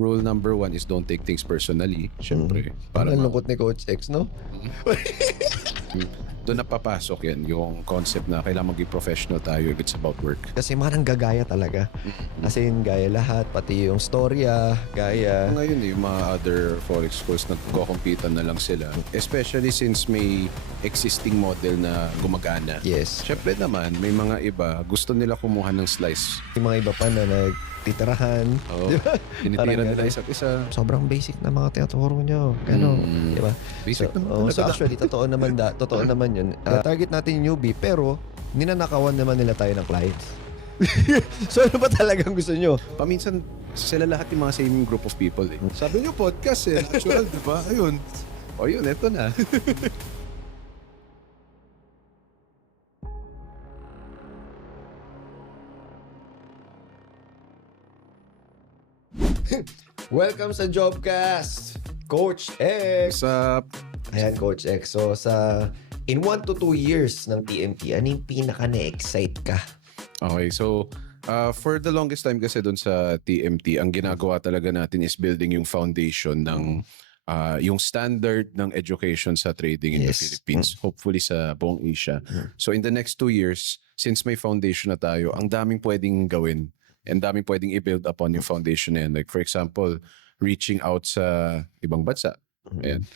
rule number 1 is don't take things personally. Siyempre. Parang lungkot ni Coach X, no? Doon napapasok yan, yung concept na kailangan maging professional tayo if it's about work. Kasi marang gagaya talaga. As in, gaya lahat. Pati yung storya, gaya. Ngayon yung mga other forex schools nagko-competean na lang sila. Especially since may existing model na gumagana. Yes. Siyempre naman, may mga iba, gusto nila kumuha ng slice. Yung mga iba pa na nagtitirahan. Oo. Di ba? Tinitira Parang nila ganun. isa't isa. Sobrang basic na mga tinuturo nyo. Gano'n. Di ba? Basic So, naman so talaga. actually, totoo naman yun. Target natin yung newbie, pero ninanakawan naman nila tayo ng clients. So ano ba talagang gusto nyo? Paminsan, sila lahat yung mga same group of people eh. Sabi niyo podcast eh. Natural, di ba? Ayun. O yun, eto na. Welcome sa Jobcast, Coach X. Sa Ayan, Coach X. So in 1 to 2 years ng TMT, ano yung pinaka na-excite ka? Okay, so for the longest time kasi doon sa TMT, ang ginagawa talaga natin is building yung foundation ng yung standard ng education sa trading in the Yes. Philippines, hopefully sa buong Asia. So in the next 2 years, since may foundation na tayo, ang daming pwedeng gawin and daming pwedeng i-build upon yung foundation na yan. Like for example, reaching out sa ibang bansa. Ayan.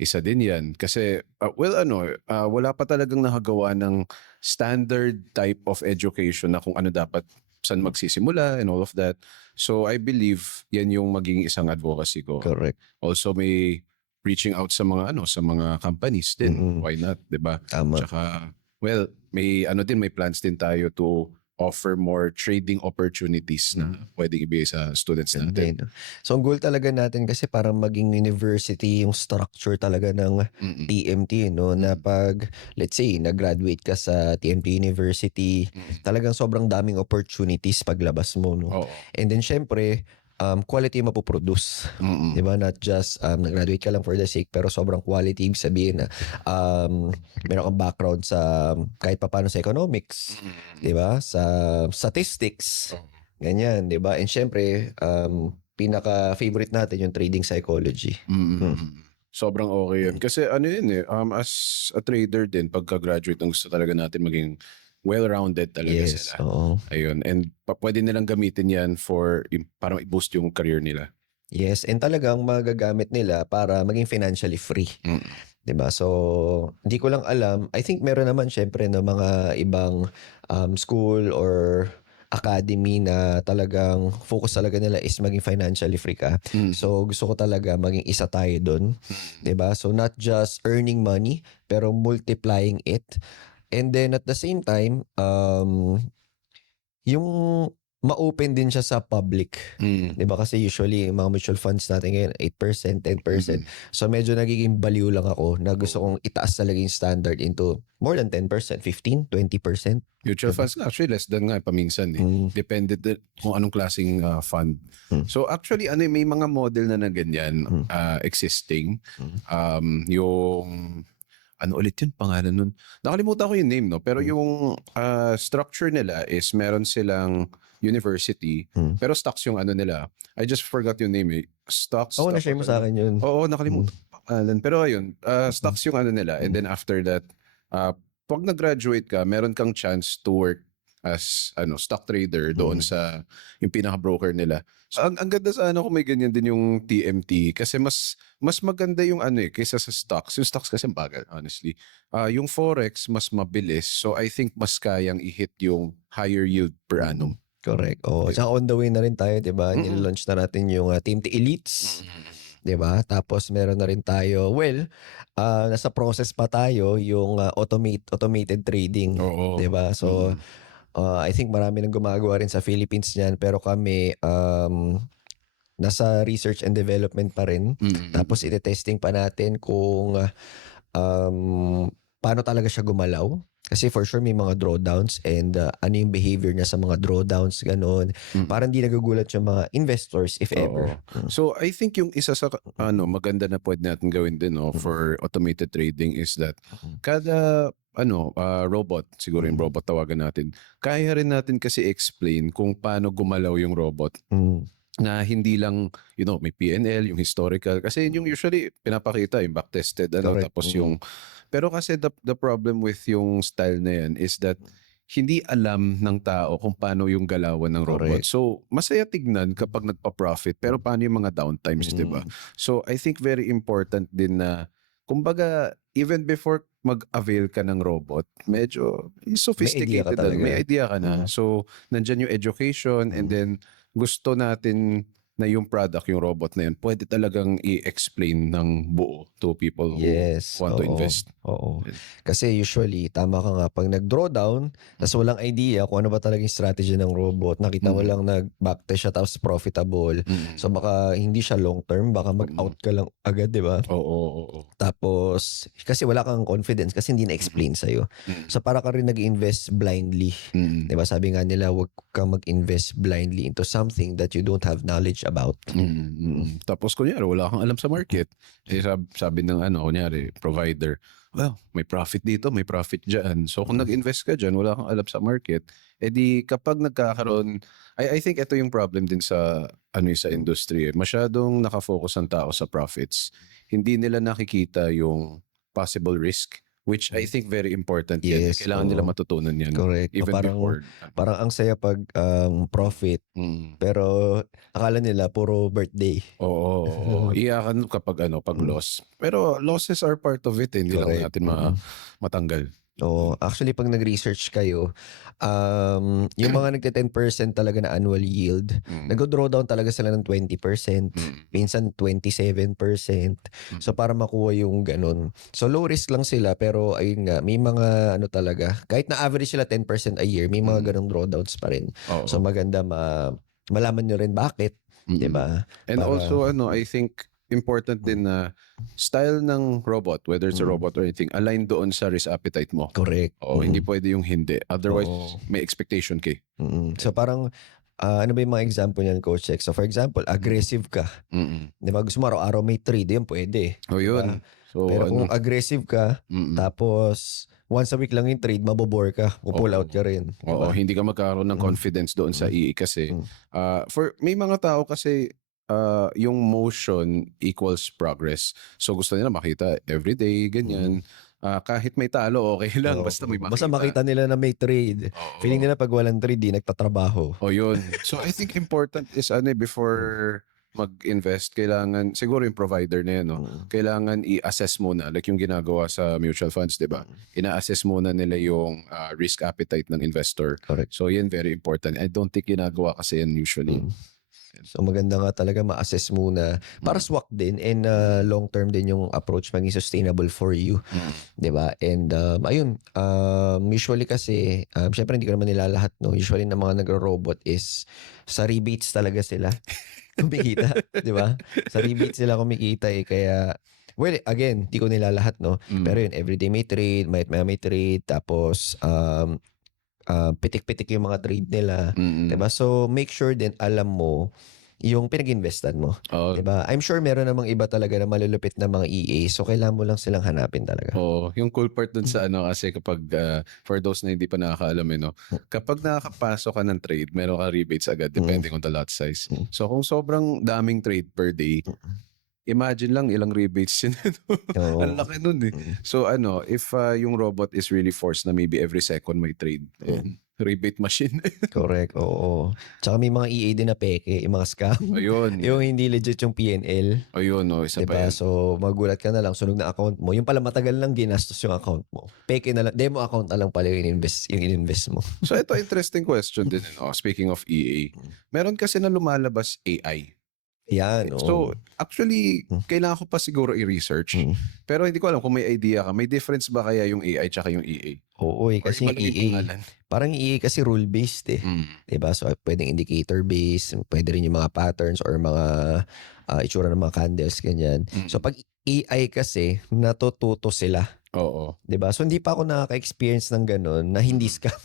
Isa din yan. Kasi, wala pa talagang nakagawa ng standard type of education na kung ano dapat, saan magsisimula and all of that. So, I believe yan yung magiging isang advocacy ko. Correct. Also, may reaching out sa mga companies din. Why not, 'di ba? Tama. Tsaka, may plans din tayo to offer more trading opportunities na pwedeng ibigay sa students natin. Okay. So ang goal talaga natin kasi parang maging university yung structure talaga ng TMT, no? Na pag, let's say, nag-graduate ka sa TMT University, talagang sobrang daming opportunities paglabas mo, no? Oo. And then syempre, quality yung mapoproduce. Di ba? Not just nag-graduate ka lang for the sake, pero sobrang quality. Ibig sabihin na meron kang background sa kahit paano sa economics, di ba? Sa statistics, ganyan, di ba? And syempre, pinaka-favorite natin yung trading psychology. Sobrang okay yun. Kasi as a trader din, pagka-graduate, ang gusto talaga natin maging well-rounded talaga Yes, sila. oo. Ayun. And pwede nilang gamitin yan for parang i-boost yung career nila. Yes, and talagang magagamit nila para maging financially free. 'Di ba? So, hindi ko lang alam. I think meron naman syempre ng mga ibang school or academy na talagang focus talaga nila is maging financially free ka. So, gusto ko talaga maging isa tayo doon. 'Di ba? So, not just earning money, pero multiplying it. And then at the same time, yung ma-open din siya sa public. 'Di ba? Kasi usually mga mutual funds natin ngayon 8%, 10%. So medyo nagiging baliw lang ako na gusto kong itaas talaga yung standard into more than 10%, 15, 20%. Mutual funds nga, actually less than nga paminsan eh. Depende din kung anong klaseng fund. So actually may mga model na ganyan existing. Yung ano ulit yun pangalan nun? Nakalimutan ko yung name, no? Pero yung structure nila is meron silang university, pero stocks yung nila. I just forgot yung name eh. Stocks. Oo, na-share mo sa akin yun. Oo, nakalimutan ko pangalan. Pero ayun, stocks yung nila. And then after that, pag nag-graduate ka, meron kang chance to work as stock trader doon sa yung pinaka-broker nila. So ang ganda sa kung may ganyan din yung TMT kasi mas maganda yung kaysa sa stocks. Yung stocks kasi bagal, honestly. Yung forex mas mabilis. So I think mas kayang i-hit yung higher yield per annum. Correct. Oh, saka on the way na rin tayo, 'di ba? Nil-launch na natin yung TMT Elites. 'Di ba? Tapos meron na rin tayo, nasa process pa tayo yung automated trading, Oo. 'di ba? So I think marami nang gumagawa rin sa Philippines niyan, pero kami nasa research and development pa rin. Tapos ite-testing pa natin kung paano talaga siya gumalaw. Kasi for sure may mga drawdowns and ano yung behavior niya sa mga drawdowns, ganun. Para hindi nagugulat yung mga investors if ever. So I think yung isa sa maganda na pwede natin gawin din for automated trading is that kada robot, siguro yung robot tawagan natin, kaya rin natin kasi explain kung paano gumalaw yung robot. na hindi lang, may PNL, yung historical. Kasi yun yung usually pinapakita, yung back-tested, Correct. tapos yung... Pero kasi the problem with yung style na yan is that hindi alam ng tao kung paano yung galawan ng robot. Correct. So, masaya tignan kapag nagpa-profit, pero paano yung mga downtimes, di ba? So, I think very important din na, kumbaga, even before mag-avail ka ng robot, medyo sophisticated na. May talaga. idea ka na. So, nandyan yung education and then gusto natin na yung product, yung robot na yun, pwede talagang i-explain ng buo to people who Yes, want to oo. invest. Oo. Kasi usually, tama ka nga, pag nag-drawdown, tapos walang idea kung ano ba talaga yung strategy ng robot, nakita mo lang nag-backtest siya tapos profitable. So baka hindi siya long term, baka mag-out ka lang agad, di ba? Oo. Tapos, kasi wala kang confidence kasi hindi na-explain sa'yo. So para ka rin nag-invest blindly. Di ba? Sabi nga nila, huwag kang mag-invest blindly into something that you don't have knowledge about. Tapos kunyari, wala kang alam sa market. Sabi ng kunyari, provider, well, may profit dito, may profit dyan. So kung nag-invest ka dyan, wala kang alam sa market, edi kapag nagkakaroon, I think ito yung problem din sa sa industry. Masyadong nakafocus ang tao sa profits. Hindi nila nakikita yung possible risk, which I think very important yan. Yes, Kailangan nila oo. matutunan yan. Correct. Even before. Parang ang saya pag profit, pero akala nila puro birthday. Oo. Iyakan kapag pag loss. Pero losses are part of it. Hindi lang Correct. natin matanggal. Oo. Actually, pag nag-research kayo, yung mga nagte-10% talaga na annual yield, nag-drawdown talaga sila ng 20%, minsan 27%. So, para makuha yung ganun. So, low risk lang sila, pero ayun nga, may mga talaga, kahit na average sila 10% a year, may mga ganung drawdowns pa rin. Oo. So, maganda malaman nyo rin bakit. Diba? And also, I think, important din na style ng robot, whether it's a robot or anything, align doon sa risk appetite mo. Correct. Hindi pwede yung hindi. Otherwise, Oo. may expectation ka. So parang, ano ba yung mga example niyan, Coach X? So for example, aggressive ka. Di ba? Gusto mo araw-araw may trade, yun pwede. Yun. So, pero kung aggressive ka, tapos once a week lang yung trade, mabobore ka. Pull out ka rin. Oo, hindi ka magkakaroon ng confidence doon sa EE kasi may mga tao kasi yung motion equals progress. So gusto nila makita everyday, ganyan. Kahit may talo, okay lang. Basta may makita. Basta makita nila na may trade. Feeling nila pag walang trade, di nagtatrabaho. Yun. So I think important is before mag-invest, kailangan, siguro yung provider na yan, kailangan i-assess muna, like yung ginagawa sa mutual funds, di ba? Ina-assess muna nila yung risk appetite ng investor. Correct. So yan, very important. I don't think ginagawa kasi yan usually. So maganda nga talaga ma-assess muna para swak din and long term din yung approach maging sustainable for you. 'Di ba? And ayun, usually kasi syempre hindi ko naman nila lahat, no. Usually na mga nagro-robot is sa rebates talaga sila kumikita, 'di ba? Sa rebates sila kumikita kaya well, again, di ko nila lahat, no. Pero yun, everyday may trade, may trade, tapos pitik-pitik yung mga trade nila. Diba? So, make sure din alam mo yung pinag-investan mo. Diba? I'm sure meron namang iba talaga na malulupit na mga EA. So, kailangan mo lang silang hanapin talaga. Yung cool part dun sa kasi kapag, for those na hindi pa nakakaalam, kapag nakakapasok ka ng trade, meron ka rebates agad depending on the lot size. So, kung sobrang daming trade per day, imagine lang ilang rebates yun. Ang laki nun So if yung robot is really forced na maybe every second may trade, rebate machine. Correct, oo. Tsaka may mga EA din na peke, yung mga scam. Ayun. Yung hindi legit yung PNL. Ayun, isa pa Diba? yan. So, magulat ka na lang, sunog na account mo. Yung pala matagal lang ginastos yung account mo. Peke na lang, demo account na lang pala yung ininvest mo. So ito, interesting question din. Speaking of EA, meron kasi na lumalabas AI. Yan, So, actually, kailangan ko pa siguro i-research. Pero hindi ko alam kung may idea ka. May difference ba kaya yung AI tsaka yung EA? Oo, kasi yung EA, parang EA kasi rule-based Diba? So, pwedeng indicator-based, pwede rin yung mga patterns or mga itsura ng mga candles, ganyan. So, pag AI kasi, natututo sila Oo. 'Di ba? So hindi pa ako nakaka-experience ng gano'n na hindi Mm. scam.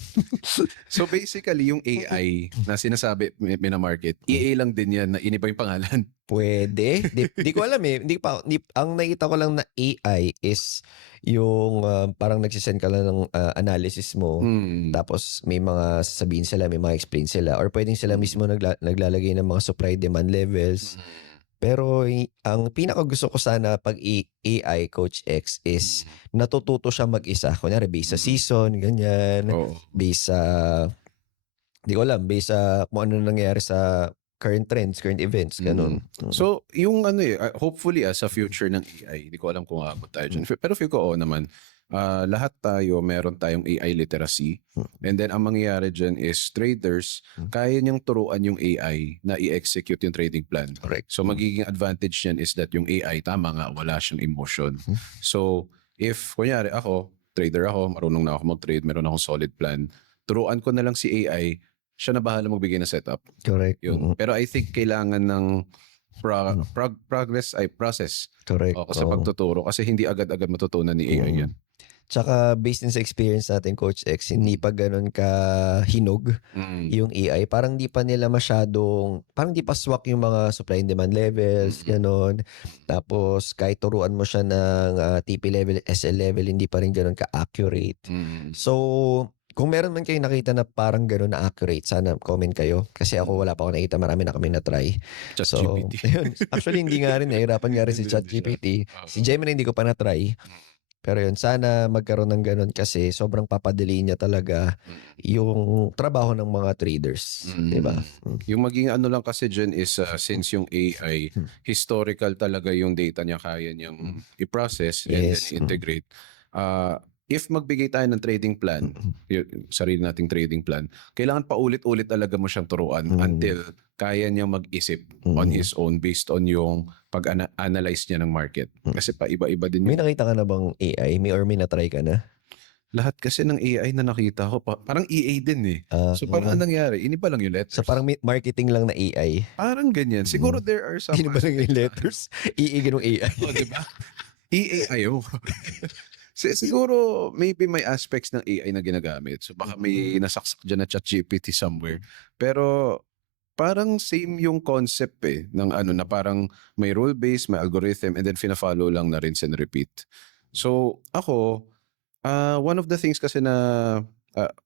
So basically, yung AI na sinasabi mina-market, EA lang din yan na iniba yung pangalan. Puwede, 'di ko alam, eh, hindi ang nakita ko lang na AI is yung, parang nagse-send ka lang ng, analysis mo, Mm. tapos may mga sasabihin sila, may mga explain sila or puwedeng sila Mm. mismo naglalagay ng mga supply demand levels. Mm. Pero ang pinakagusto ko sana 'pag AI, Coach X, is Mm. natututo siya mag-isa. Kunyari based sa Mm. season, ganyan, Oo. based sa 'di ko alam, based sa kung ano nangyayari sa current trends, current events, Mm. gano'n. Mm. So, yung ano, hopefully, sa future ng AI, hindi ko alam kung aabot tayo diyan. Pero feel ko, oo naman, lahat tayo meron tayong AI literacy. And then ang mangyayari diyan is traders, kaya niyang turuan yung AI na i-execute yung trading plan. Correct. So magiging advantage niyan is that yung AI, tama nga, wala siyang emotion. So if kunyari ako, trader ako, marunong na ako mag-trade, meron akong solid plan, turuan ko na lang si AI, siya na bahala magbigay ng setup. Correct. Yun. Pero I think kailangan ng process Correct, sa oo. pagtuturo kasi hindi agad-agad matutunan ni AI yan. Tsaka based din sa experience natin, Coach X, hindi pa gano'n kahinog Mm. yung AI. Parang di pa nila masyadong parang di pa swak yung mga supply and demand levels, Mm. gano'n. Tapos kahit turuan mo siya ng, TP level, SL level, hindi pa rin gano'n ka-accurate. Mm. So, kung meron man kayong nakita na parang gano'n na accurate, sana comment kayo. Kasi ako wala pa akong nakita, marami na kaming na-try. So, ChatGPT. ayun. Actually, hindi nga rin, nahirapan nga rin si Hindi siya. ChatGPT. Oo. Si Gemini hindi ko pa na-try. Pero yun, sana magkaroon ng gano'n kasi sobrang papadali niya talaga yung trabaho ng mga traders, 'di ba? Yung maging ano lang kasi dyan is since yung AI, historical talaga yung data niya kaya niyang i-process and then Yes. integrate. If magbigay tayo ng trading plan, yung sarili nating trading plan, kailangan paulit-ulit talaga mo siyang turuan until kaya niyang mag-isip on his own based on yung pag-analyze niya ng market. Kasi pa iba-iba din May yung nakita ka na bang AI? May na-try ka na? lahat kasi ng AI na nakita ko, parang EA din eh. Ah, So parang anong nangyari, iniba lang yung so letters. parang marketing lang na AI? Parang ganyan. Siguro there are some Iniba lang yung aspects na letters? Iigin ng AI? oh, di ba? EA ayaw. Siguro maybe may aspects ng AI na ginagamit. So baka may nasaksak dyan na ChatGPT somewhere. Pero parang same yung concept ng ano na parang may rule base, may algorithm and then fina-follow lang na rinse and repeat. So ako, one of the things kasi na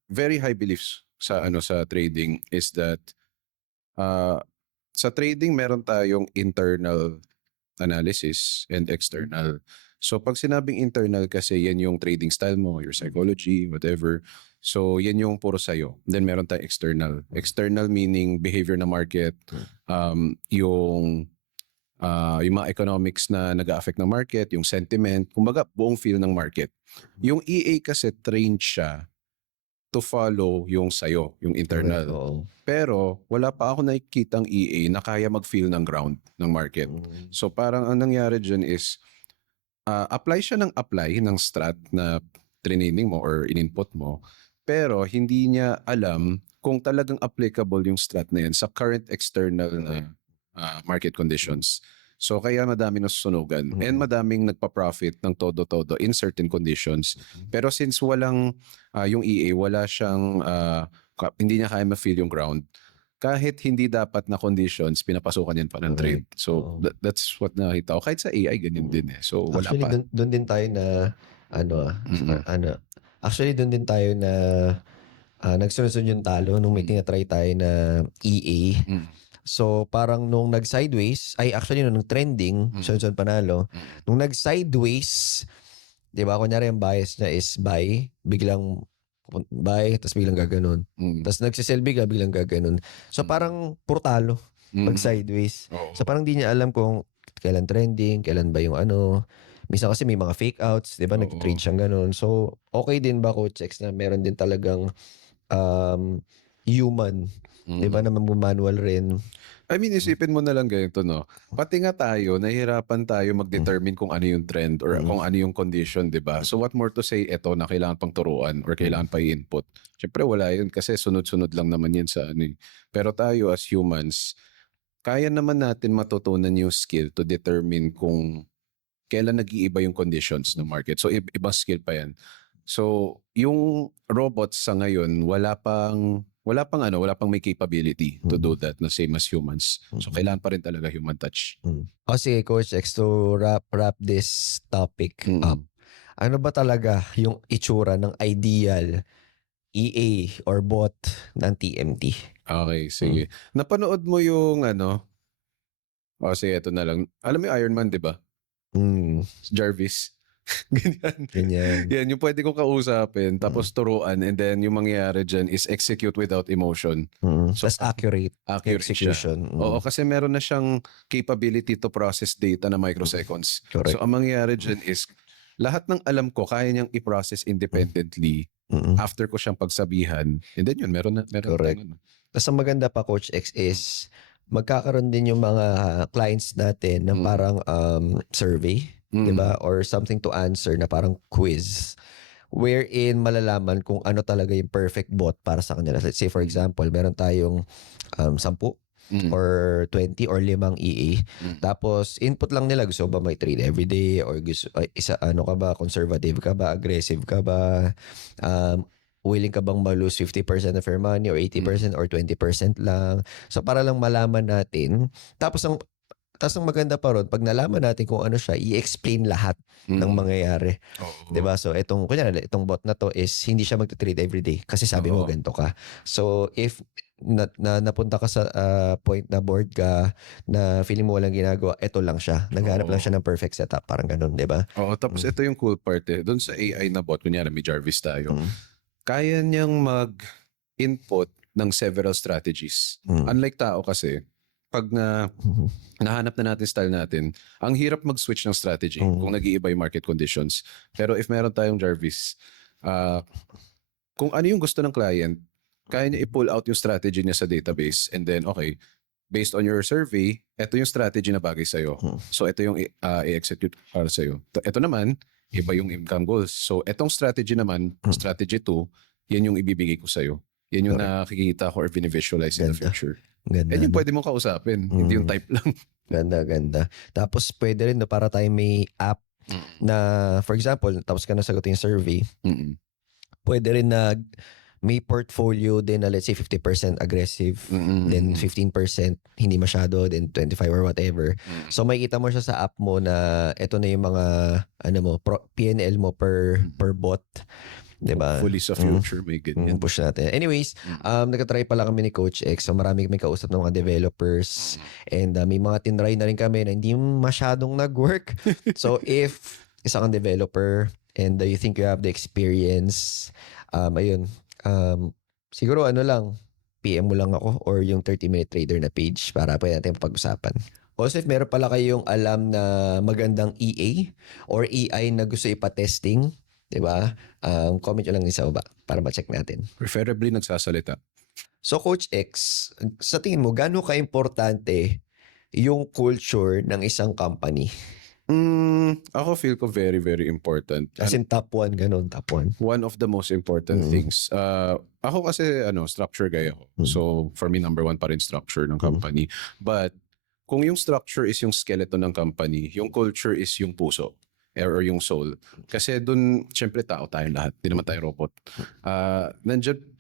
very high beliefs sa ano sa trading is that uh, sa trading meron tayong internal analysis and external. So pag sinabing internal kasi yan yung trading style mo, your psychology, whatever. So yan yung puro sa'yo. Then meron tayong external. External meaning behavior na market, yung mga economics na nag-affect ng market, yung sentiment, kumbaga buong feel ng market. Yung EA kasi trained siya to follow yung sayo, yung Correct, internal. oo. Pero wala pa ako nakikitang EA na kaya mag-feel ng ground ng market. So parang ang nangyari dyan is apply siya ng apply ng strat na training mo or in-input mo, pero hindi niya alam kung talagang applicable yung strat na yan sa current external na market conditions. So kaya madami nasusunugan and madaming nagpa-profit ng todo-todo in certain conditions. Pero since walang yung EA, wala siyang hindi niya kaya ma-feel yung ground, kahit hindi dapat na conditions, pinapasukan yan pa ng trade. Correct, So oo. that's what nakita ko. Kahit sa AI, ganyan din eh. So wala Actually, pa. dun din tayo na actually dun din tayo na nagsunod-sunod yung talo nung may tinatry tayo na EA. Mm. So, parang nung nag-sideways, ay actually nung trending, sunod-sunod panalo, nung nag-sideways, 'di ba, kunyari ang bias niya is buy, biglang buy, tapos biglang gaganon. Mm. Tapos nagsisell biglang gaganon. So, parang puro talo pag sideways. Oo. So, parang di niya alam kung kailan trending, kailan ba yung ano. Minsan kasi may mga fake outs, 'di ba, Oo. nag-trade siyang ganon. So, okay din ba, Coach X, na meron din talagang human, 'di ba, na manual rin. I mean, isipin mo na lang ganito, no? Pati nga tayo, nahihirapan tayo mag-determine kung ano yung trend or kung ano yung condition, di ba? So what more to say, eto na kailangan pang turuan or kailangan pa i-input. Siyempre wala yun kasi sunod-sunod lang naman yan sa ano. Pero tayo as humans, kaya naman natin matutunan yung skill to determine kung kailan nag-iiba yung conditions ng market. So ibang skill pa yan. So yung robots sa ngayon wala pang may capability to do that na same as humans. So kailangan pa rin talaga human touch. O sige, Coach X, to wrap this topic up, ano ba talaga yung itsura ng ideal EA or bot ng TMT? Okay, sige. Napanood mo yung sige, ito na lang. Alam mo yung Iron Man, di ba? Jarvis. Ganyan. Ganyan. Yan, yung pwede kong kausapin, tapos turuan, and then yung mangyayari dyan is execute without emotion. So, Plus accurate accurate siya. execution. Oo, kasi meron na siyang capability to process data na microseconds. Correct. So, ang mangyayari dyan is, lahat ng alam ko, kaya niyang i-process independently after ko siyang pagsabihan. And then yun, meron Correct. tayong Tapos ang maganda pa, Coach X, is magkakaroon din yung mga clients natin ng parang survey, di ba? Or something to answer na parang quiz wherein malalaman kung ano talaga yung perfect bot para sa kanila. Let's say for example, meron tayong 10 or 20 or 5 EA. Tapos input lang nila, gusto ba may trade everyday or gusto ano ka ba, conservative ka ba, aggressive ka ba, willing ka bang ma-lose 50% of your money or 80% or 20% lang. So para lang malaman natin. Tapos ang maganda pa ron, pag nalaman natin kung ano siya, i-explain lahat ng mangyayari. Oo. 'Di ba? So kunyari, itong bot na to is hindi siya magte-trade everyday kasi sabi mo ganito ka. So if napunta ka sa point na bored ka, na feeling mo walang ginagawa, ito lang siya. Naghanap lang siya ng perfect setup, parang ganun, 'di ba? Oo, tapos ito yung cool part doon sa AI na bot, kunyari may Jarvis tayo. Kaya niyang mag-input ng several strategies. Unlike tao kasi, pag nahanap na natin style natin, ang hirap mag-switch ng strategy kung nag-iiba yung market conditions. Pero if meron tayong Jarvis, kung ano yung gusto ng client, kaya niya i-pull out yung strategy niya sa database, and then okay, based on your survey, ito yung strategy na bagay sa'yo. So ito yung i-execute para sa'yo. Ito naman, iba yung income goals. So etong strategy naman, strategy 2, yan yung ibibigay ko sa'yo. Yan yung nakikita ko or visualize in the future. Ganda. Yan yung pwede mong kausapin, hindi yung type lang. Ganda. Tapos pwede rin para tayo may app na, for example, tapos ka na sagutin yung survey, pwede rin na may portfolio din na let's say 50% aggressive, then 15% hindi masyado, then 25 or whatever. So makikita mo siya sa app mo na ito na yung mga P&L mo per bot. Diba? Fully sa future, may ganyan. Push natin. Anyways, nagtatry pala kami ni Coach X. So marami kami kausap ng mga developers. And may mga tinry na rin kami na hindi masyadong nag-work. So if isa kang developer and you think you have the experience, siguro PM mo lang ako or yung 30-minute trader na page para pwede natin pag-usapan. Also, if meron pala kayong alam na magandang EA or AI na gusto ipa-testing, diba? Comment nyo lang sa baba para ma-check natin. Preferably nagsasalita. So, Coach X, sa tingin mo, gaano ka-importante yung culture ng isang company? Ako feel ko very, very important. As in top 1, ganun, top 1. One of the most important things. Ako kasi, structure guy ako. So, for me, number 1 pa rin structure ng company. But, kung yung structure is yung skeleton ng company, yung culture is yung puso or yung soul. Kasi dun, syempre tao tayong lahat. Di naman tayo robot.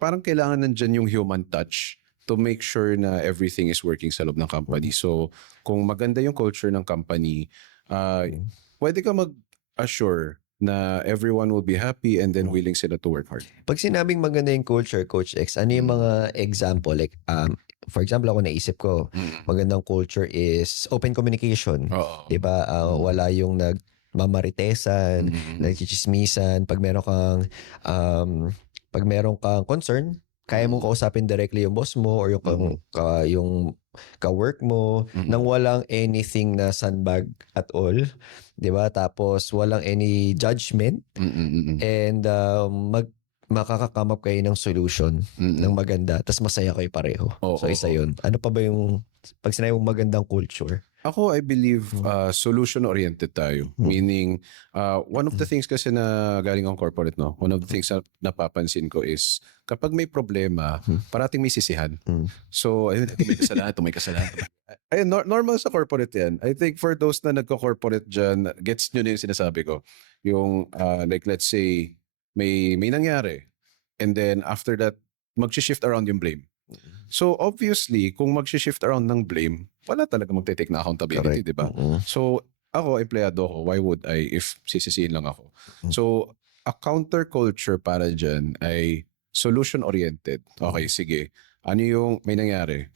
Parang kailangan nandyan yung human touch to make sure na everything is working sa loob ng company. So, kung maganda yung culture ng company, pwede ka mag-assure na everyone will be happy and then willing sila to work hard. Pag sinabing maganda yung culture, Coach X, ano yung mga example? Like, for example, ako naisip ko, magandang culture is open communication. Diba? Wala yung nagmamaritesan, nagchichismisan. Pag meron kang concern, kaya mong kausapin directly yung boss mo or yung ka-work mo nang walang anything na sandbag at all. Diba? Tapos walang any judgment and makaka-come up kayo ng solution ng maganda tapos masaya kayo pareho. So isa yun. Ano pa ba yung pag sinabi mong magandang culture? Ako, I believe solution-oriented tayo. Meaning, one of the things kasi na galing ang corporate, one of the things na napapansin ko is kapag may problema, parating may sisihan. So, ayun, ito may kasalanan, Ay, normal sa corporate yan. I think for those na nagko-corporate dyan, gets nyo na yung sinasabi ko. Yung, like let's say, may nangyari. And then after that, mag-shift around yung blame. So obviously, kung mag-shift around ng blame, wala talaga magte-take na accountability, Correct. di ba? So ako, empleyado ko, why would I if sisisihin lang ako? So a counterculture para dyan ay solution-oriented. Okay, sige. Ano yung may nangyari?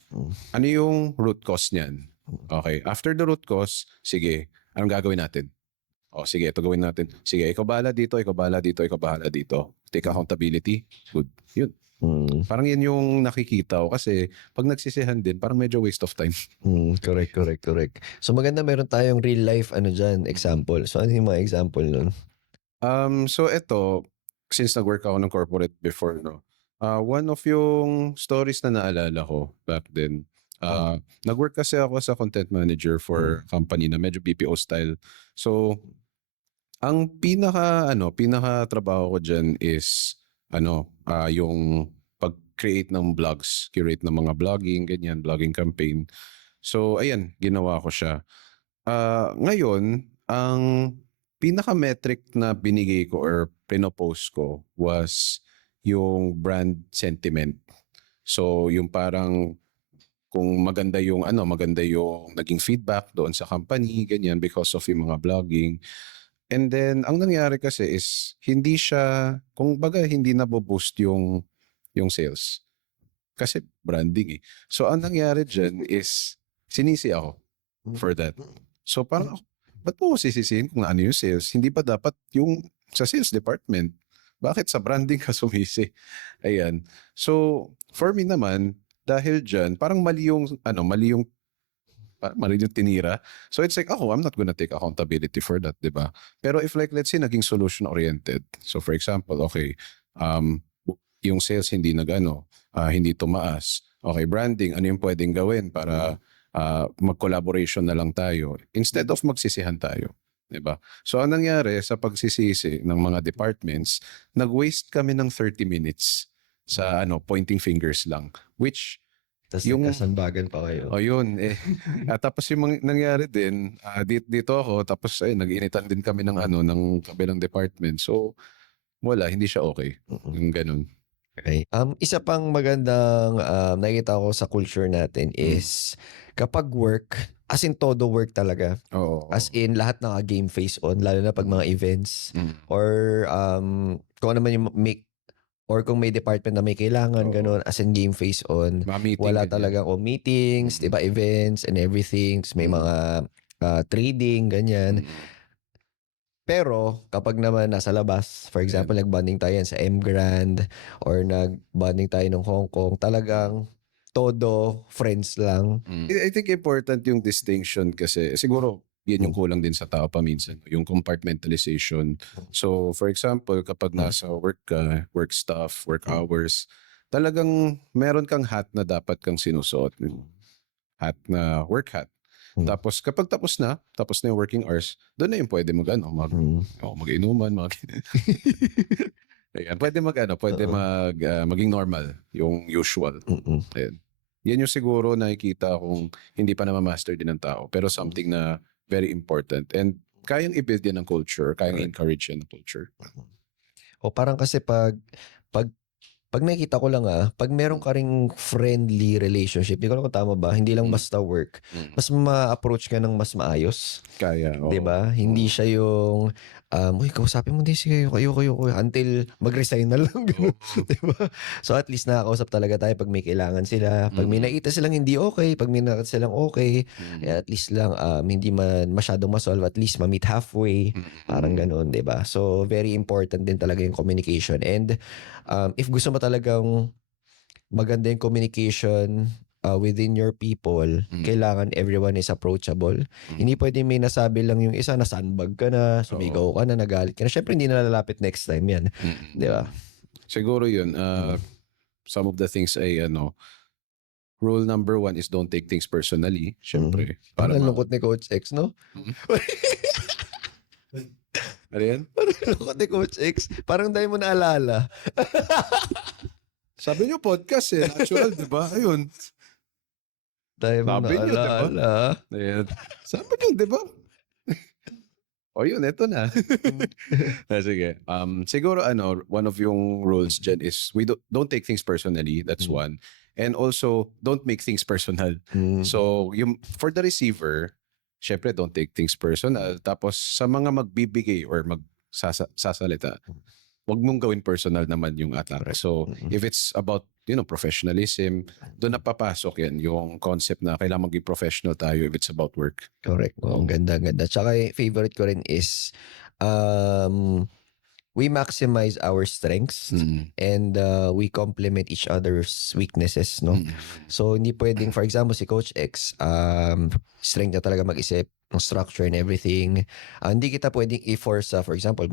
Ano yung root cause niyan? Okay. After the root cause, sige, anong gagawin natin? O sige, ito gawin natin. Sige, ikaw bahala dito, ikaw bahala dito, ikaw bahala dito. Take accountability. Good. Yun. Parang yan yung nakikita ko kasi pag nagsisihan din, parang medyo waste of time. Correct. So maganda meron tayong real life example. So ano yung mga example nun? So ito, since nag-work ako ng corporate before, no, one of yung stories na naalala ko back then, nag-work kasi ako sa content manager for company na medyo BPO style. So, ang pinaka trabaho ko dyan is, yung pag-create ng vlogs, curate ng mga blogging campaign. So, ayan, ginawa ko siya. Ngayon, ang pinaka-metric na binigay ko or pinopost ko was yung brand sentiment. So, yung parang kung maganda yung naging feedback doon sa company, ganyan, because of yung mga blogging. And then, ang nangyari kasi is, hindi nabo-boost yung sales. Kasi branding eh. So, ang nangyari dyan is, sinisi ako for that. So, parang, ba't mo sisisihin kung ano yung sales? Hindi ba dapat yung sa sales department? Bakit sa branding ka sumisi? Ayan. So, for me naman, dahil dyan, parang mali yung tinira. So, it's like, I'm not gonna take accountability for that, di ba? Pero if like, let's say, naging solution-oriented. So, for example, okay, yung sales hindi hindi tumaas. Okay, branding, ano yung pwedeng gawin para mag-collaboration na lang tayo instead of magsisihan tayo. Diba? So, ang nangyari sa pagsisisi ng mga departments, nag-waste kami ng 30 minutes sa pointing fingers lang. Which, Tapos nagkasambagan pa kayo. yun. Tapos yung nangyari din, dito ako, tapos nag-initan din kami ng ng kabilang department. So, wala, hindi siya okay. Yung ganun. Okay. Isa pang magandang nakikita ko sa culture natin is kapag work, as in todo work talaga. Oo. As in lahat naka-game face on, lalo na pag mga events or kung ano man yung kung may department na may kailangan, ganun, as in game face on. Wala talagang meetings, diba, events and everything. May mga trading, ganyan. Pero kapag naman nasa labas, for example, nag-bonding tayo sa M Grand or nag-bonding tayo ng Hong Kong, talagang todo friends lang. I think important yung distinction kasi siguro yan yung kulang din sa tao paminsan, yung compartmentalization. So for example, kapag nasa work ka, work stuff, work hours, talagang meron kang hat na dapat kang sinusuot. Hat na work hat. Tapos kapag tapos na yung working hours, doon na yung pwede mag-inuman, Ayan, pwede maging normal, yung usual. Ayan. Yan yung siguro nakikita kung hindi pa na-master din ng tao, pero something na very important and kayang i-build yan ng culture, kayang encourage yan ng culture. O parang kasi pag nakikita ko lang pag meron ka ring friendly relationship, di ko alam kung tama ba, hindi lang basta work, mas ma-approach ka ng mas maayos. Kaya, di ba? Hindi siya yung, kausapin mo din siya kayo, until mag-resign na lang. Di ba? So at least nakakausap talaga tayo pag may kailangan sila. Pag may nakita silang hindi okay, pag may nakita silang okay, at least lang hindi man masyadong masolve, at least ma-meet halfway. Parang ganun, di ba? So very important din talaga yung communication. And if gusto mo talagang maganda yung communication within your people, kailangan everyone is approachable. Hindi pwede may nasabi lang yung isa na sandbag ka na, sumigaw ka na, nagalit ka na. Syempre hindi na lalapit next time yan. Di ba? Siguro yun. Some of the things ay rule number 1 is don't take things personally. Syempre. Parang lungkot ni Coach X, no? Ano yan? Parang lungkot ni Coach X. Parang dahil mo naalala. Sabi niyo podcast natural, di ba? Ayun. tayo mong Sabi niyo, 'di ba? naalala. Ayan. Sabi niyo, 'di ba? O yun, eto na. Sige. Siguro one of yung rules dyan is we don't take things personally. That's one. And also, don't make things personal. Mm. So, yung for the receiver, syempre don't take things personal. Tapos sa mga magbibigay or sasalita, wag mong gawin personal naman yung attack. So, if it's about, professionalism, doon na papasok yan, yung concept na kailangan maging professional tayo if it's about work. Correct. Oo, ganda, ganda. Tsaka favorite ko rin is we maximize our strengths and we complement each other's weaknesses, no? So, hindi pwedeng, for example, si Coach X, strength niya talaga mag-isip, ng structure and everything. Hindi kita pwedeng i-force, for example,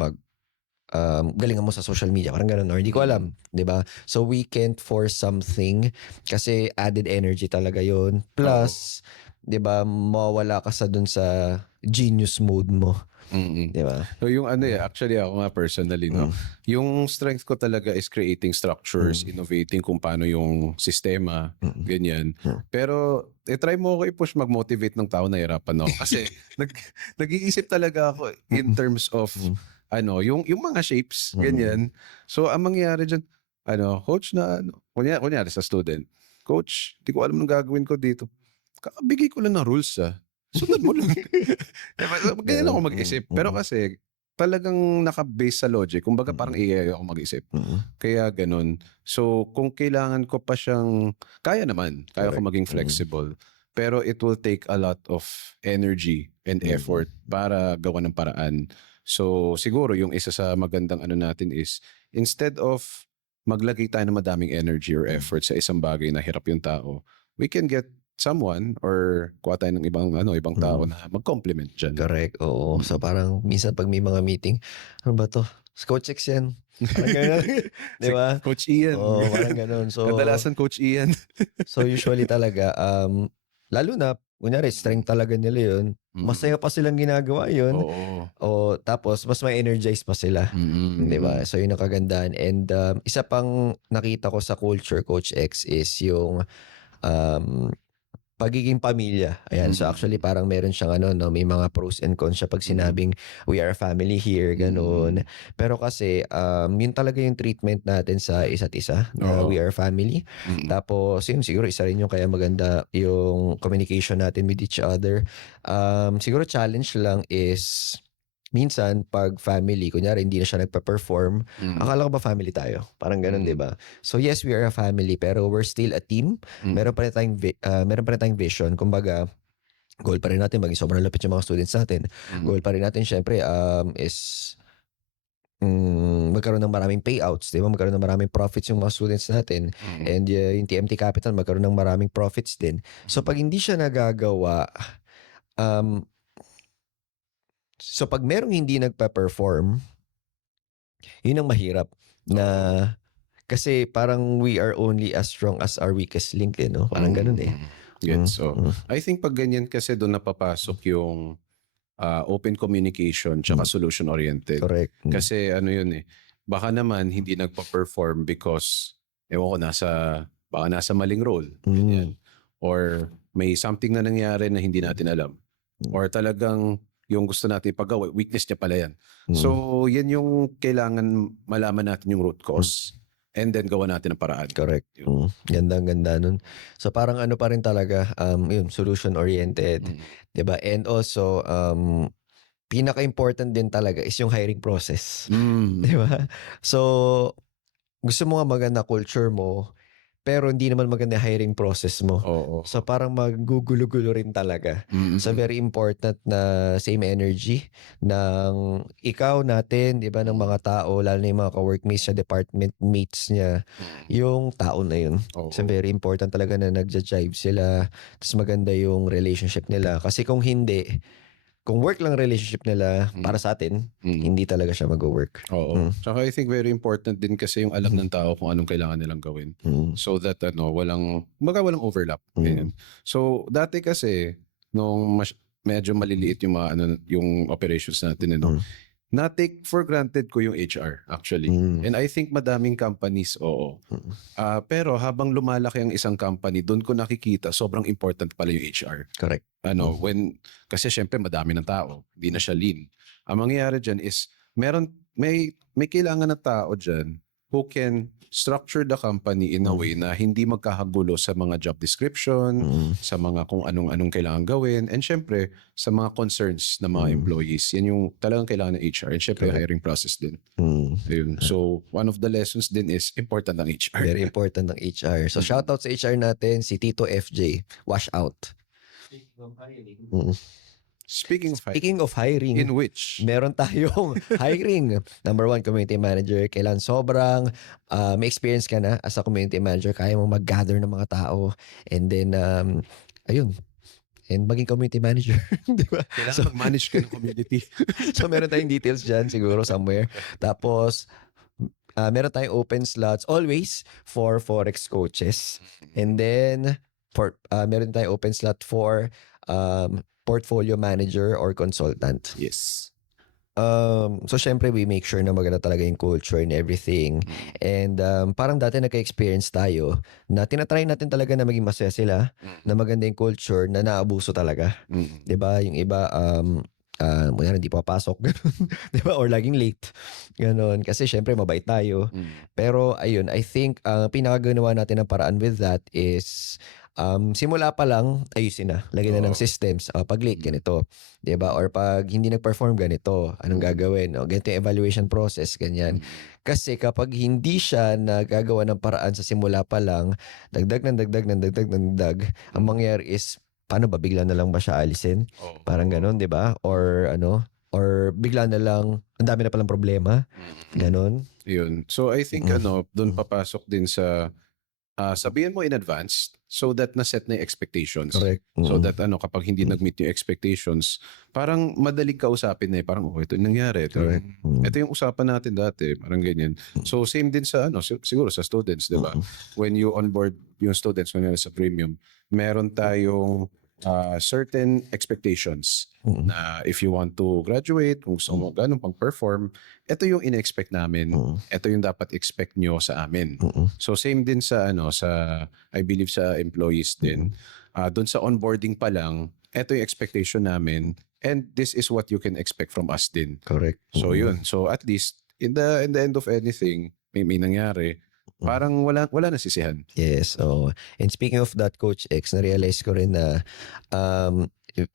galingan mo sa social media, parang ganun, or hindi ko alam, di ba? So, we can't force something kasi added energy talaga yon. Plus, di ba, mawawala ka dun sa genius mode mo. Di ba? So yung actually ako nga personally, no? Yung strength ko talaga is creating structures, innovating kung paano yung sistema, ganyan. Pero try mo ako i-push mag-motivate ng tao na hirapan, no? Kasi nag-iisip talaga ako in terms of yung mga shapes, ganyan. So ang mangyayari diyan, coach na kunyari sa student, coach, di ko alam anong gagawin ko dito. Kakabigay ko lang ng rules, sunod mo lang. Ganyan ako mag-isip. Pero kasi, talagang naka-base sa logic. Kumbaga parang AI ako mag-isip. Kaya ganun. So, kung kailangan ko pa siyang, kaya naman. Kaya ko maging flexible. Pero it will take a lot of energy and effort para gawa ng paraan. So, siguro yung isa sa magandang natin is, instead of maglagay tayo ng madaming energy or effort sa isang bagay na hirap yung tao, we can get someone or kuha tayo ng ibang tao na mag-complement dyan. Correct, oo. So parang minsan pag may mga meeting, ano ba to? Coach X yan. Parang gano'n. Di ba? Coach Ian. Oo, parang gano'n. So, kadalasan Coach Ian. so usually talaga, lalo na, kunyari, strength talaga nila yun. Masaya pa silang ginagawa yun. O tapos, mas may energize pa sila. Di ba? So yun ang kagandahan. And isa pang nakita ko sa culture, Coach X, is yung pagiging pamilya. Ayan. So actually parang meron siyang may mga pros and cons siya pag sinabing we are a family here, ganun. Pero kasi yun talaga yung treatment natin sa isa't isa na we are family. Tapos yun siguro isa rin yung kaya maganda yung communication natin with each other. Siguro challenge lang is minsan, pag family, kunyari, hindi na siya nagpa-perform, akala ko ba family tayo? Parang ganun, di ba? So, yes, we are a family, pero we're still a team. Meron pa rin tayong vision. Kumbaga, goal pa rin natin, maging sobrang lapit yung mga students natin. Goal pa rin natin, syempre, is magkaroon ng maraming payouts, di ba? Magkaroon ng maraming profits yung mga students natin. And yung TMT Capital, magkaroon ng maraming profits din. So, pag hindi siya nagagawa, so pag merong hindi nagpa-perform, yun ang mahirap na kasi parang we are only as strong as our weakest link, no? Parang ganun eh. So, I think pag ganyan kasi doon napapasok yung open communication tsaka solution-oriented. Correct. Kasi yun baka naman hindi nagpa-perform because baka nasa maling role. Ganyan. Or may something na nangyari na hindi natin alam. Or talagang yung gusto natin ipagawa, weakness niya pala yan. So, yan yung kailangan malaman natin yung root cause and then gawa natin ang paraan. Correct. Ganda nun. So, parang pa rin talaga, solution-oriented. Diba? And also, pinaka-important din talaga is yung hiring process. Diba? So, gusto mo nga maganda culture mo, pero hindi naman maganda hiring process mo. So parang magugulo-gulo rin talaga. So very important na same energy ng ikaw natin, di ba, ng mga tao, lalo na yung mga ka-workmates niya, department mates niya, yung tao na yun. So very important talaga na nagja-jive sila, tapos maganda yung relationship nila. Kasi kung hindi, kung work lang relationship nila para sa atin, hindi talaga siya mag-work. Tsaka I think very important din kasi yung alam ng tao kung anong kailangan nilang gawin. So that walang overlap. So dati kasi nung medyo maliliit yung mga yung operations natin na-take for granted ko yung HR actually. Mm. And I think madaming companies, oo. Pero habang lumalaki ang isang company, doon ko nakikita sobrang important pala yung HR. Correct. Kasi syempre madami ng tao, hindi na siya lean. Ang mangyayari dyan is, may kailangan na tao dyan who can structure the company in a way na hindi magkakagulo sa mga job description, sa mga kung anong kailangan gawin, and syempre sa mga concerns ng mga employees. Yan yung talagang kailangan ng HR. And syempre yung hiring process din. Ayun. So one of the lessons din is important ng HR. Very important ng HR. So shoutout sa HR natin, si Tito FJ. Wash out. Speaking of hiring, in which? meron tayong hiring. Number 1, community manager. Kailan sobrang may experience ka na as a community manager, kaya mo mag-gather ng mga tao. And then, ayun. And maging community manager. Di ba? Kailangan mag-manage ka ng community. So, meron tayong details dyan siguro somewhere. Tapos, meron tayong open slots always for Forex coaches. And then, meron tayong open slot for portfolio manager or consultant. Yes. So syempre we make sure na maganda talaga yung culture and everything. And parang dati nagka-experience tayo na tinatry natin talaga na maging masaya sila, na maganda yung culture, na naabuso talaga. 'Di ba? Yung iba muna hindi papasok, ganun. 'Di ba? Or laging late. Ganun. Kasi syempre mabait tayo. Pero ayun, I think pinakaganawa natin ng paraan with that is simula pa lang, ayusin na. Lagyan na ng systems. Pag late, ganito. 'Di ba? Or pag hindi nag-perform, ganito. Anong gagawin? Ganito yung evaluation process, ganyan. Kasi kapag hindi siya nagagawa ng paraan sa simula pa lang, dagdag, ang mangyayari is, paano ba? Bigla na lang ba siya alisin? Parang ganon, 'di ba? Or bigla na lang, ang dami na palang problema. Ganon. Yun. So I think doon papasok din sa sabihin mo in advance so that na-set na yung expectations. Correct. So that kapag hindi nag-meet yung expectations, parang madaling kausapin na parang ito yung nangyari. Ito yung usapan natin dati, parang ganyan. So same din sa siguro sa students, 'di ba? When you onboard yung students when sa premium, meron tayong certain expectations na if you want to graduate, kung gusto mo ganun pang-perform, ito yung in-expect namin. Ito yung dapat expect nyo sa amin. So same din sa I believe sa employees din. Doon sa onboarding pa lang, ito yung expectation namin, and this is what you can expect from us din. Correct. So yun. So at least in the end of anything, may nangyari, parang wala nasisihan. Yes. And speaking of that, Coach X, na-realize ko rin na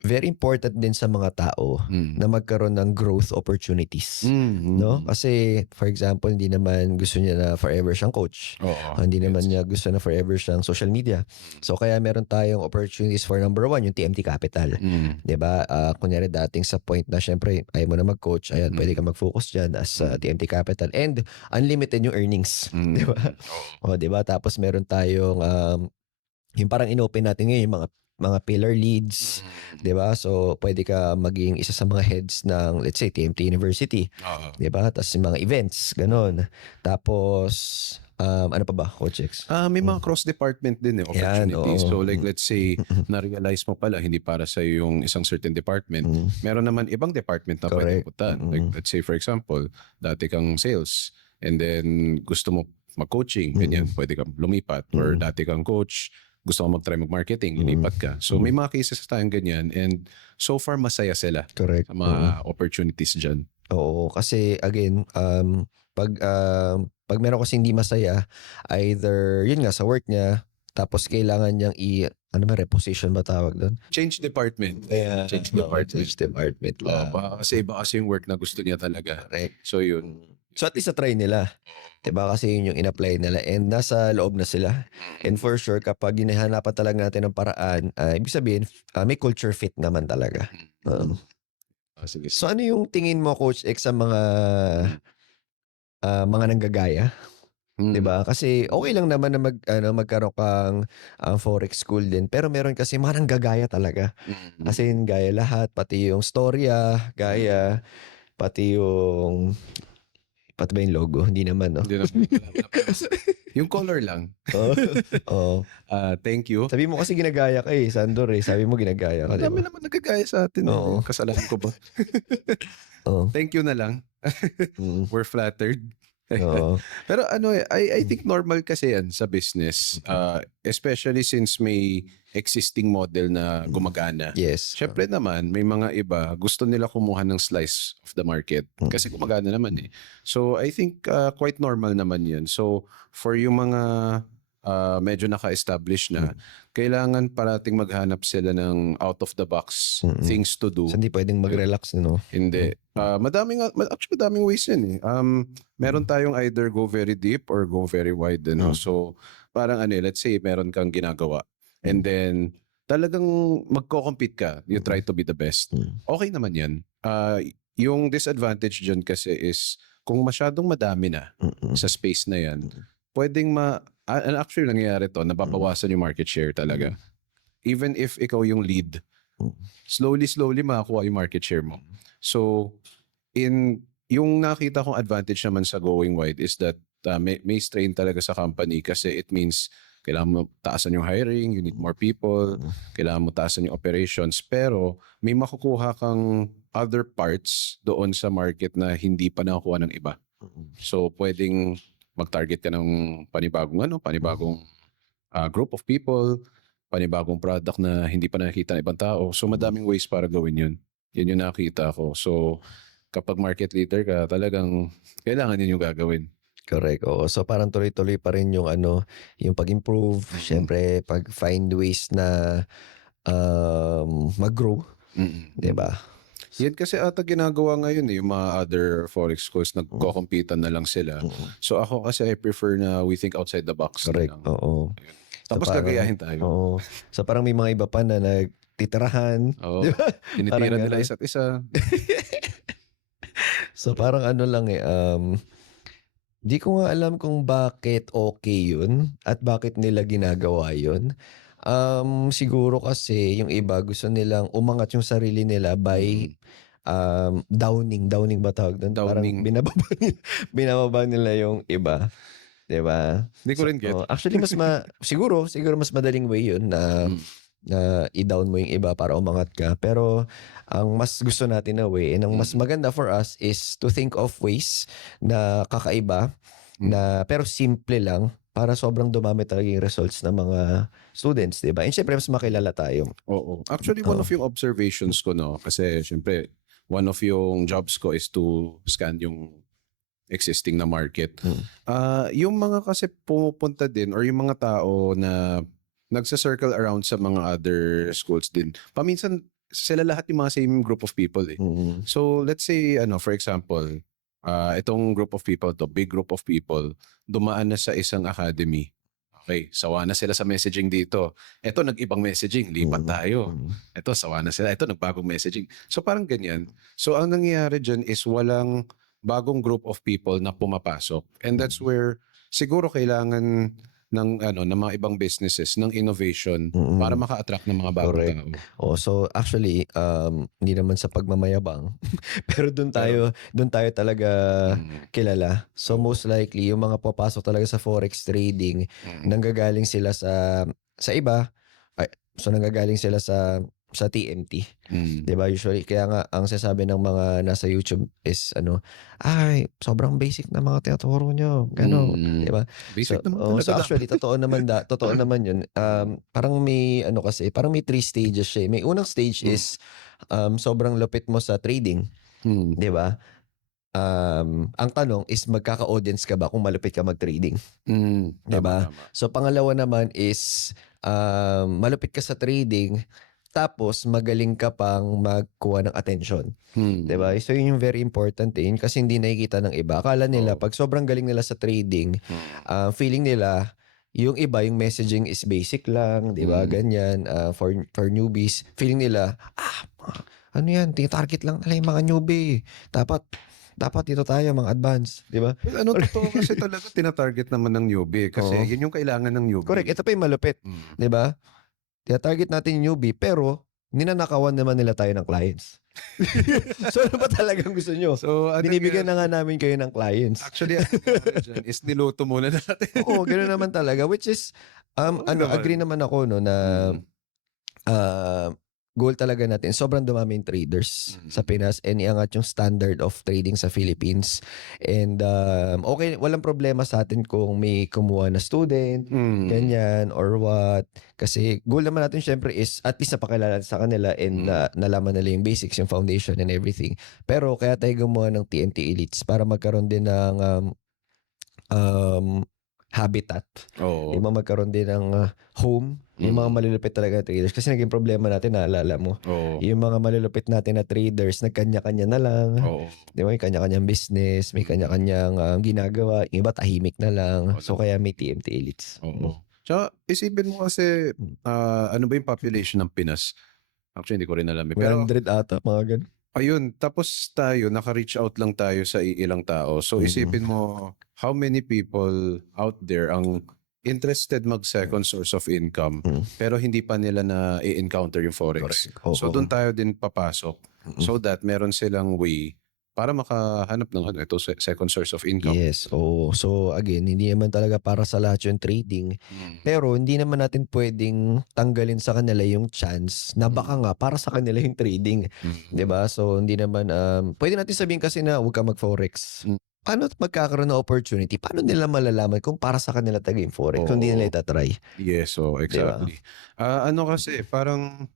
very important din sa mga tao na magkaroon ng growth opportunities. No? Kasi, for example, hindi naman gusto niya na forever siyang coach. Hindi naman niya gusto na forever siyang social media. So, kaya meron tayong opportunities for number 1, yung TMT Capital. 'Di ba? Kunyari dating sa point na syempre, ayaw mo na mag-coach, ayan, pwede ka mag-focus dyan as TMT Capital. And unlimited yung earnings. 'Di ba? 'Di ba? Tapos meron tayong yung parang inopen natin ngayon, yung mga pillar leads, 'di ba? So pwede ka maging isa sa mga heads ng, let's say, TMT University, 'di ba? Tapos yung mga events, ganun. Tapos ano pa ba, Coach X? May mga cross-department din opportunities. Yan, So like let's say, na-realize mo pala hindi para sa yung isang certain department. Meron naman ibang department na pwede pupuntahan. Like let's say for example, dati kang sales and then gusto mo mag-coaching, ganyan, pwede kang lumipat. Or dati kang coach, gusto mo mag-try mag-marketing, lilipat ka. So may mga cases tayong ganyan, and so far masaya sila. Correct. Sa mga opportunities dyan. Oo, kasi again, pag meron kasi hindi masaya, either yun nga sa work niya, tapos kailangan niyang reposition ba tawag doon? Change department. Change department. Kasi iba kasi yung work na gusto niya talaga. Correct. So yun. So at least try nila. 'Di ba? Kasi yun yung in-apply nila and nasa loob na sila. And for sure, kapag hinahanapan talaga natin ng paraan, ibig sabihin, may culture fit naman talaga. Sige. So ano yung tingin mo, Coach X, sa mga nanggagaya? 'Di ba? Kasi okay lang naman na magkaroon kang forex school din, pero meron kasi mga nanggagaya talaga. As in, gaya lahat, pati yung storya, gaya, pati yung Pati ba yung logo? Hindi naman, no? Hindi na, wala pa. Yung color lang. Oo. Oo. Thank you. Sabi mo kasi ginagaya ka eh, Sandor eh. Sabi mo ginagaya ka, Ang di dami ba? naman nagkagaya sa atin. Oo. Kasalanan ko ba? Oo. Thank you na lang. Mm. We're flattered. Oo. Pero ano I think normal kasi yan sa business. Especially since may existing model na gumagana. Yes. Syempre naman, may mga iba, gusto nila kumuha ng slice of the market. Kasi gumagana naman eh. So, I think quite normal naman yun. So, for yung mga medyo naka-establish na, kailangan parating maghanap sila ng out-of-the-box things to do. So, hindi pwedeng mag-relax, no? Hindi. Actually, madaming ways yun eh. Meron tayong either go very deep or go very wide. No? So, parang let's say, meron kang ginagawa. And then, talagang magko-compete ka. You try to be the best. Okay naman yan. Yung disadvantage dyan kasi is, kung masyadong madami na sa space na yan, pwedeng and actually nangyayari to, nababawasan yung market share talaga. Even if ikaw yung lead, slowly makakuha yung market share mo. So, yung nakita kong advantage naman sa going wide is that may strain talaga sa company kasi it means kailangan mo taasan yung hiring, you need more people, kailangan mo taasan yung operations, pero may makukuha kang other parts doon sa market na hindi pa nakukuha ng iba. So, pwedeng mag-target ka ng panibagong group of people, panibagong product na hindi pa nakikita ng ibang tao. So, madaming ways para gawin yun. Yun yung nakita ko. So, kapag market leader ka, talagang kailangan yun yung gagawin. Correct. Oo. So, parang tuloy-tuloy pa rin yung yung pag-improve. Siyempre, pag-find ways na mag-grow. Diba? Yan kasi ata ginagawa ngayon yung mga other forex schools nagko-competean na lang sila. So ako kasi I prefer na we think outside the box. Correct. Na lang. Oo. Tapos parang, gagayahin tayo. Oo. So parang may mga iba pa na nagtitirahan. Oo. Diba? Tinitira nila isa't isa. So parang lang di ko nga alam kung bakit okay yun at bakit nila ginagawa yun. Siguro kasi yung iba gusto nilang umangat yung sarili nila by downing ba tawag doon? Parang Downing. binababa nila yung iba. 'Di ba? Hindi ko rin get. Actually siguro mas madaling way yun na i-down mo yung iba para umangat ka. Pero ang mas gusto natin na way and ang mas maganda for us is to think of ways na kakaiba na pero simple lang para sobrang dumami talaga yung results ng mga students, 'di ba? And syempre mas makilala tayo. Oo. Actually, one of yung observations ko, no, kasi syempre, one of yung jobs ko is to scan yung existing na market. Yung mga kasi pumupunta din or yung mga tao na nagsa-circle around sa mga other schools din, paminsan sila lahat yung mga same group of people eh. So, let's say, for example, itong group of people to, big group of people, dumaan na sa isang academy. Okay, sawa na sila sa messaging dito. Ito, nag-ibang messaging, lipat tayo. Ito, sawa na sila. Ito, nagbagong messaging. So, parang ganyan. So, ang nangyayari dyan is walang bagong group of people na pumapasok. And that's where siguro kailangan ng mga ibang businesses ng innovation para maka-attract ng mga bagong tao. Oh, so actually hindi naman sa pagmamayabang pero doon tayo talaga kilala. So most likely yung mga papasok talaga sa forex trading nanggagaling sila sa iba. So nanggagaling sila sa TMT. 'Di ba? Usually kaya nga ang sinasabi ng mga nasa YouTube is ay sobrang basic na mga tinuturo nyo. Gano, 'di ba? Basic naman So talaga. actually totoo naman 'yun. Parang may parang may 3 stages siya. May unang stage is sobrang lupit mo sa trading, 'di ba? Ang tanong is magkaka-audience ka ba kung malupit ka mag-trading? 'Di ba? So pangalawa naman is malupit ka sa trading tapos magaling ka pang magkuha ng attention. 'Di ba? So yun yung very important yun kasi hindi nakikita ng iba. Akala nila pag sobrang galing nila sa trading, feeling nila yung iba yung messaging is basic lang, 'di ba? Ganyan for newbies, feeling nila ano yan, target lang nila yung mga newbie. Dapat dito tayo mga advance, 'di ba? Well, totoo kasi talaga tinatarget naman ng newbie kasi yun yung kailangan ng newbie. Correct, ito pa yung malupit, 'di ba? Target natin yung newbie pero ninanakawan naman nila tayo ng clients. So ano ba talagang gusto nyo? So, Binibigyan na nga namin kayo ng clients. Actually, ang nangyari dyan is niluto muna natin. Oo, gano'n naman talaga. Which is, Oo naman. agree naman ako no, na goal talaga natin. Sobrang dumami yung traders sa Pinas and iangat yung standard of trading sa Philippines. And okay, walang problema sa atin kung may kumuha na student, ganyan, or what. Kasi goal naman natin syempre is at least napakilala sa kanila and nalaman nila yung basics, yung foundation and everything. Pero kaya tayo gumawa ng TMT Elites para magkaroon din ng habitat. Oo. Yung mga magkaroon din ng home, yung mga malulupit talaga na traders. Kasi naging problema natin, naalala mo. Oo. Yung mga malulupit natin na traders, nagkanya-kanya na lang. Oo. Di ba? May kanya-kanyang business, may kanya-kanyang ginagawa. Yung iba tahimik na lang. So kaya may TMT Elites. Oo. Tsaka isipin mo kasi, ano ba yung population ng Pinas? Actually, hindi ko rin alam. Pero 100 ata, mga ganun. ayun, tapos tayo, naka-reach out lang tayo sa ilang tao. So isipin mo, how many people out there ang interested mag-second source of income pero hindi pa nila na i-encounter yung Forex. So doon tayo din papasok so that meron silang way para makahanap ng ito second source of income. Yes, oo. So again, hindi naman talaga para sa lahat yung trading. Pero hindi naman natin pwedeng tanggalin sa kanila yung chance na baka nga para sa kanila yung trading. 'Di ba? So hindi naman pwede natin sabihin kasi na huwag ka mag-forex. Paano magkakaroon ng opportunity? Paano nila malalaman kung para sa kanila talaga yung forex kung hindi nila itatry? Yes, so exactly. Ano kasi parang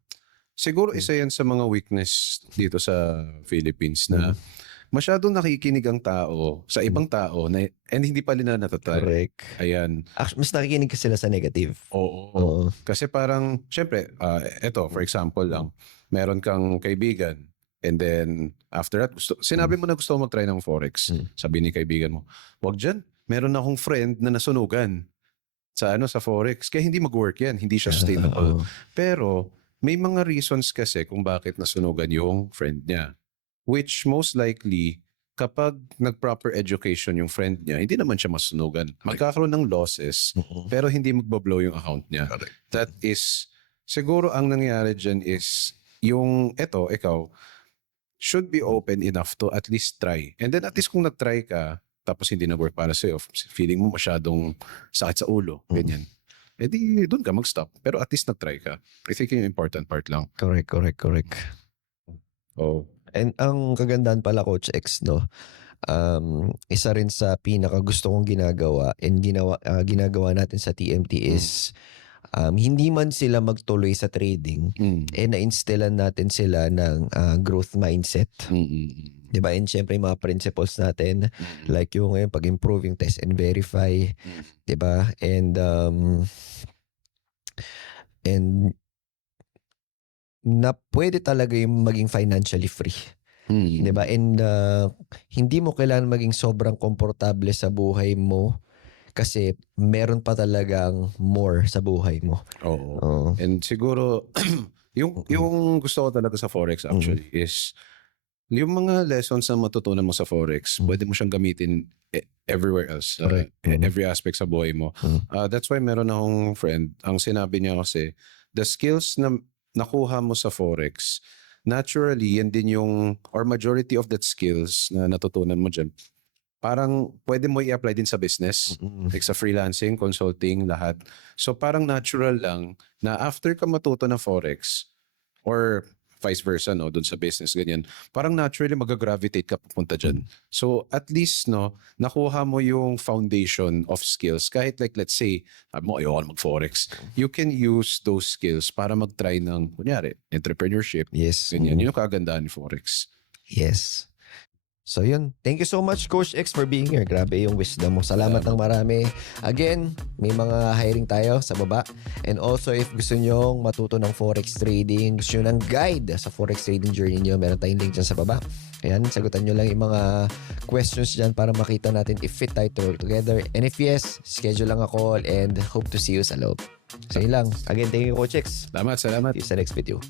siguro isa yan sa mga weakness dito sa Philippines na masyadong nakikinig ang tao sa ibang tao na and hindi pa nila natatry. Correct. Ayan. Actually, mas nakikinig kasi sila sa negative. Oo. Kasi parang, syempre, eto, for example lang, meron kang kaibigan and then after that, sinabi mo na gusto mo mag-try ng Forex. Sabi ni kaibigan mo, wag dyan, meron akong friend na nasunugan sa Forex. Kaya hindi mag-work yan, hindi siya sustainable. Pero may mga reasons kasi kung bakit nasunugan yung friend niya. Which most likely, kapag nag-proper education yung friend niya, hindi naman siya masunugan. Magkakaroon ng losses, pero hindi magbo-blow yung account niya. That is, siguro ang nangyari dyan is, yung ikaw, should be open enough to at least try. And then at least kung nag-try ka, tapos hindi nag-work para sa'yo, feeling mo masyadong sakit sa ulo, ganyan. Eh di, doon ka mag-stop. Pero at least nag-try ka. I think yung important part lang. Correct. Oh. And ang kagandahan pala, Coach X, no, isa rin sa pinaka gusto kong ginagawa and ginagawa natin sa TMT is hindi man sila magtuloy sa trading, na-instillan natin sila ng growth mindset. Diba? And syempre yung mga principles natin, like yung pag-improve, yung test and verify. Diba? And na pwede talaga yung maging financially free. Diba? And hindi mo kailangan maging sobrang komportable sa buhay mo kasi meron pa talagang more sa buhay mo. Oo. And siguro, yung gusto ko talaga sa Forex actually is yung mga lessons na matutunan mo sa Forex, pwede mo siyang gamitin everywhere else. Every aspect sa buhay mo. That's why meron akong friend, ang sinabi niya kasi, the skills na nakuha mo sa Forex, naturally, yan din yung, or majority of that skills na natutunan mo dyan, parang pwede mo i-apply din sa business, like sa freelancing, consulting, lahat. So parang natural lang na after ka matuto ng Forex, or vice versa, no, dun sa business, ganyan, parang naturally mag-gravitate ka papunta dyan. So at least, no, nakuha mo yung foundation of skills. Kahit like, let's say, ayoko na mag-Forex. You can use those skills para mag-try ng, kunyari, entrepreneurship. Yes. Ganyan. Yun yung kagandahan ni Forex. Yes. So yun, thank you so much Coach X for being here. Grabe yung wisdom mo. Salamat ng marami. Again, may mga hiring tayo sa baba. And also if gusto nyong matuto ng Forex trading, gusto nyo ng guide sa Forex trading journey nyo, meron tayong link dyan sa baba. Ayan, sagutan nyo lang yung mga questions dyan para makita natin if fit tayo to work together. And if yes, schedule lang a call and hope to see you sa loob. So yun lang. Again, thank you Coach X. Salamat. See you sa next video.